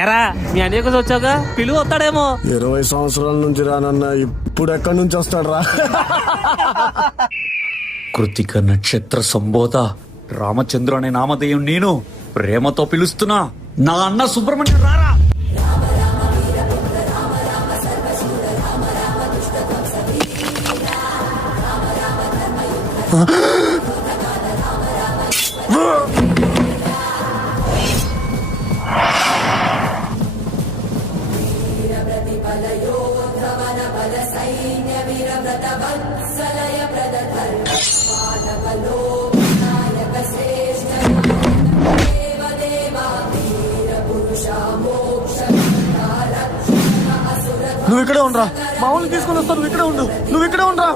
ఎరా మీ అనేక వచ్చాక పిలువ వస్తాడేమో. 20 సంవత్సరాల నుంచి రానన్న ఇప్పుడు ఎక్కడి నుంచి వస్తాడు రా? కృతిక నక్షత్ర సంబోధ రామచంద్ర అనే నామధేయం నేను ప్రేమతో పిలుస్తున్నా. నా అన్న సుబ్రహ్మణ్యం రారా. నువ్వు ఇక్కడే ఉండరా, మామూలు తీసుకొని వస్తావు. నువ్వు ఇక్కడే ఉండు, నువ్వు ఇక్కడే ఉండరా.